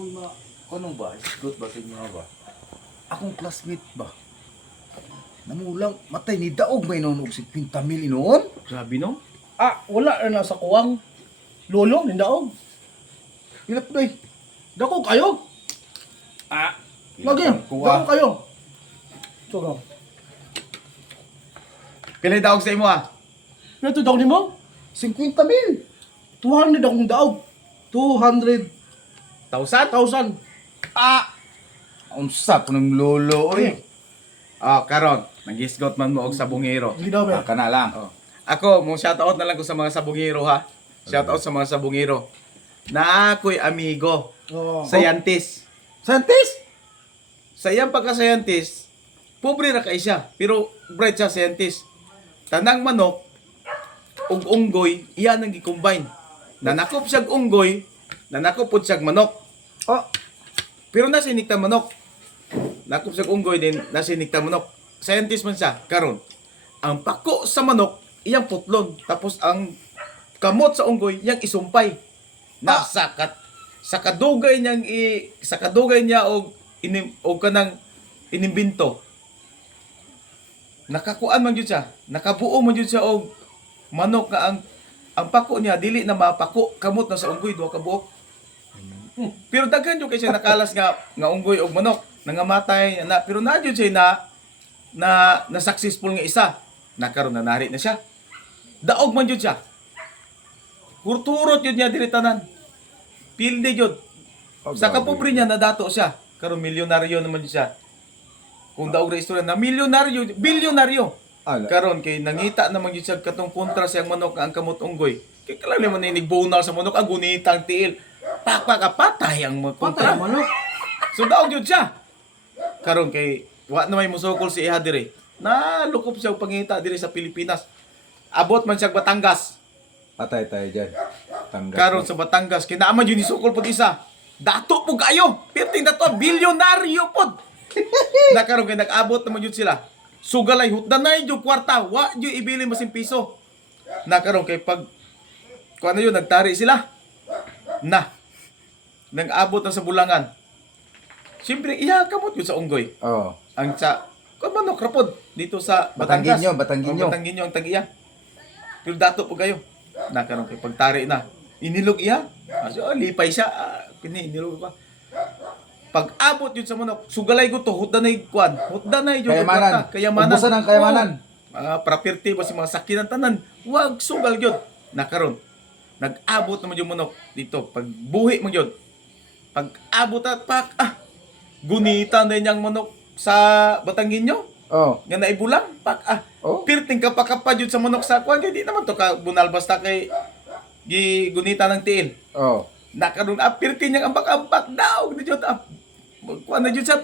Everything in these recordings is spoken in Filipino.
Ako'y anong ba? Isgot ba sa inyo ba? Akong classmate ba? Namulang matay ni Daog may noon si Pintamil noon. Grabe no? Wala na sa kuwang. Lolo, nindaog. Hilap doy. Dako kayo. Lagi, dako kayo. Tugaw. Pila daog sa imo Pero ito daw ni mo? 50,000. 200 akong daog. 200,000. 1,000? Unsa po ng lolo oy. Karon, nag-isgot man mo og sabungero. Hindi daw ba? Kana lang. Ako, mo shoutout na lang ko sa mga sabungero ha. Shoutout sa mga sabungero. Na ako'y amigo. Scientist. Scientist? Sa iyang pagka-scientist, pobre ra kay siya, pero bright siya scientist. Tanang manok ug unggoy, iya nang gi-combine. Nanakop siya og unggoy, nanakop pud siya og manok. Pero nasinikta manok. Nakop siya og unggoy din nasinikta manok. Scientist man siya karon. Ang pako sa manok iyang putlon, tapos ang kamot sa unggoy iyang isumpay. Sa kadugay niya og kanang inimbento. Nakakuan man jud siya, nakabuo man jud siya og manok nga ang pako niya dili na mapako, kamot na sa unggoy duha ka buok. Pero daghan jud kay siya nakalas nga unggoy og manok, nangamatay na, pero na jud siya na successful nga isa. Nakaroon na nari na siya. Daog man jud siya. Kurturot yun niya dili tanan. Pilde jud. Sa kapobre niya nadato siya. Karon milyonaryo naman siya. Kung daog ra istorya na milyonaryo, bilyonaryo. Karon kay nangita naman jud siya katong kontra siyang manok nga ang kamot unggoy. Kay kalali man ni bonal sa manok ang gunitang tiil. Patay ang kontra. Manok. So daog jud siya. Karon kay wa na may musukol si iha dire. Nalukop siya og pangita dire sa Pilipinas. Abot man siya Batangas. Patay tayo dyan. Tanggas. Karon sa Batangas kay naaman jud ni sukol pud isa. Dato po kayo. Perting dato bilyonaryo pod. Nakaroon kay nag-abot naman jud sila. Sugalay hutdanay jud kwarta, wa jud ibili masin piso. Nakaroon kay pag kuan na yun nagtari sila. Nag-abot na sa bulangan. Siyempre iya kamot yun sa unggoy. Ang sa kuan manok rapod dito sa Batangas. Batangginyo. Batangginyo ang tag-iya. Pero dato po kayo. Nakaroon kay pagtari na. Inilog iya. So, lipay siya. Inilog pa. Pag-abot yun sa manok, sugalay ko to, hutdanay kuan. Hutdanay yun. Kayamanan. Ubusan ang kayamanan. Property ba si mga sakinan tanan. Wag sugal yun. Nakaroon. Nag-abot naman yung manok dito. Pagbuhi mo yun. Pag-abot at gunitan na niyang manok sa Batangginyo. Nga naibulang. Pirting kapakapa yun sa manok sa kuan. Hindi naman to ka bunal basta kay gunita ng tiil. Nakaroon pirting niyang ambak-ambak daw. Kuan na yun sa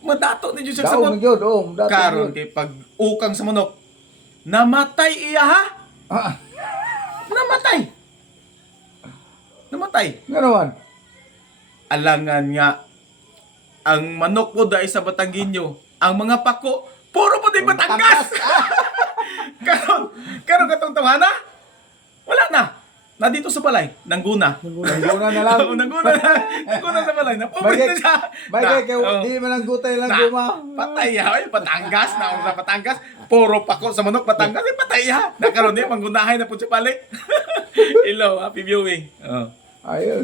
madato na yun sa samot. Karon kay pag ukang sa manok, namatay iya ha? Namatay. Nga naman. Alangan nga, ang manok po dahil sa Batangginyo, ang mga pako, puro po din Batangas! karon katong tawhana, wala na. Nandito sa balay, nangguna. Nangguna na lang. Nangguna sa balay, napobre na siya. Bagay, di man lang gutay lang guma. Patay ha, Batangas, na sa Batangas, puro pako sa manok, Batangas, patay ha. Nakaroon din, manggunahay na po si Palik. Hello, happy viewing. Ayos.